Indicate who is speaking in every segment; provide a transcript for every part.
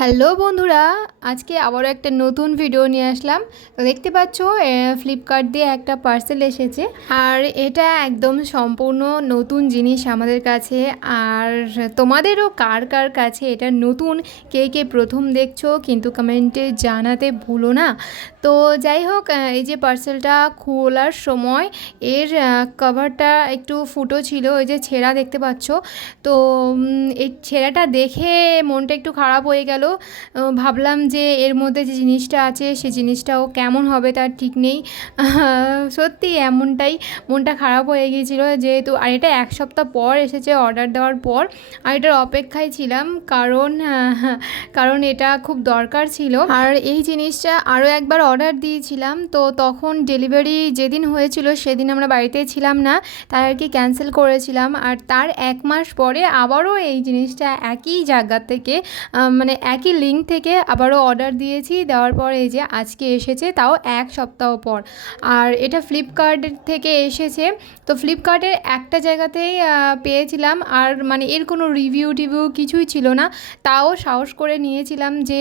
Speaker 1: Hello বন্ধুরা, আজকে আবারও একটা নতুন ভিডিও নিয়ে আসলাম। তো দেখতে পাচ্ছ ফ্লিপকার্ট দিয়ে একটা পার্সেল এসেছে। আর এটা একদম সম্পূর্ণ নতুন জিনিস আমাদের কাছে। আর তোমাদেরও কার কার কাছে এটা নতুন, কে কে প্রথম দেখছ, কিন্তু কমেন্টে জানাতে ভুলো না। তো যাই হোক এই যে পার্সেলটা খোলার সময় এর কভারটা একটু ফুটো ছিল, ওই যে ছেঁড়া দেখতে পাচ্ছ। তো এই ছেঁড়াটা দেখে মনটা একটু খারাপ হয়ে গেল। ভাবলাম যে এর মধ্যে যে জিনিসটা আছে, সে জিনিসটাও কেমন হবে তার ঠিক নেই। সত্যি এমনটাই মনটা খারাপ হয়ে গিয়েছিল যেহেতু, আর এটা এক সপ্তাহ পর এসেছে অর্ডার দেওয়ার পর। আর এটার অপেক্ষায় ছিলাম কারণ কারণ এটা খুব দরকার ছিল। আর এই জিনিসটা আরও একবার অর্ডার দিয়েছিলাম, তো তখন ডেলিভারি যেদিন হয়েছিল সেদিন আমরা বাড়িতে ছিলাম না, তাই আর কি ক্যান্সেল করেছিলাম। আর তার এক মাস পরে আবারও এই জিনিসটা একই জায়গা থেকে মানে একই লিঙ্ক থেকে আবারও অর্ডার দিয়েছি। দেওয়ার পর এই যে আজকে এসেছে, তাও এক সপ্তাহ পর। আর এটা ফ্লিপকার্ট থেকে এসেছে, তো ফ্লিপকার্টের একটা জায়গাতেই পেয়েছিলাম। আর মানে এর কোনো রিভিউ টিভিউ কিছুই ছিল না, তাও সাহস করে নিয়েছিলাম যে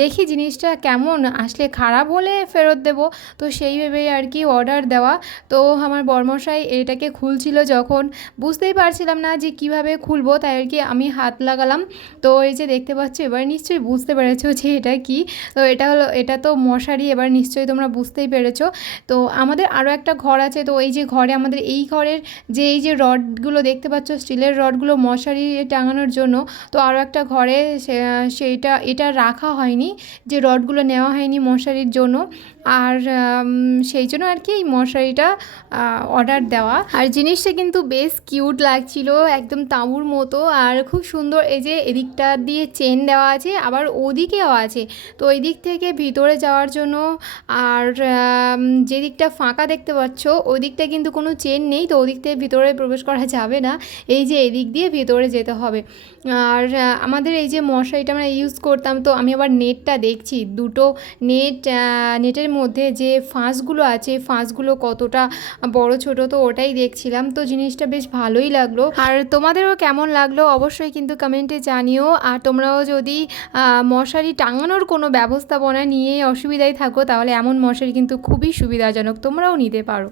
Speaker 1: দেখি জিনিসটা কেমন, আসলে খারাপ হলে ফেরত দেব। তো সেই ভেবেই আর কি অর্ডার দেওয়া। তো আমার বর্মশাই এটাকে খুলছিল যখন। বুঝতেই পারছিলাম না যে কীভাবে খুলবো, তাই আর কি আমি হাত লাগালাম। তো এই যে দেখতে পাচ্ছ, এবার নিশ্চয়ই বুঝতে পেরেছ যে এটা কি। তো এটা হলো, এটা তো মশারি, এবার নিশ্চয়ই তোমরা বুঝতেই পেরেছ। তো আমাদের আরও একটা ঘর আছে। তো এই যে ঘরে আমাদের, এই ঘরের যে, এই যে রডগুলো দেখতে পাচ্ছ, স্টিলের রডগুলো মশারি টাঙানোর জন্য। তো আরও একটা ঘরে সেইটা এটা রাখা হয়নি। যে রডগুলো নেওয়া হয়নি মশারির জন্য। আর সেই জন্য আর কি এই মশারিটা অর্ডার দেওয়া। আর জিনিসটা কিন্তু বেশ কিউট লাগছিল একদম তাঁবুর মতো। আর খুব সুন্দর এই যে এদিকটা দিয়ে চেন দেওয়া আছে আবার ওদিকেও আছে। তো এই দিক থেকে ভিতরে যাওয়ার জন্য আর আম, যে দিকটা ফাঁকা দেখতে পাচ্ছ ওই দিকটা কিন্তু কোনো চেন নেই। তো ওদিক থেকে ভিতরে প্রবেশ করা যাবে না। এই যে এদিক দিয়ে ভিতরে যেতে হবে। আর আমাদের এই যে মশারিটা আমরা ইউজ করতাম তো আমি আবার নেটটা দেখছি। দুটো নেট আহ, নেটের মধ্যে যে ফাঁসগুলো আছে ফাঁসগুলো কতটা বড় ছোট তো ওটাই দেখছিলাম। তো জিনিসটা বেশ ভালোই লাগল। আর তোমাদেরও কেমন লাগল অবশ্যই কিন্তু কমেন্টে জানিও। আর তোমরাও যদি মশারি টাঙানোর কোনো ব্যবস্থাপনা নিয়ে অসুবিধায় থাকো তাহলে এমন মশারি কিন্তু খুবই সুবিধাজনক। তোমরাও নিতে পারো।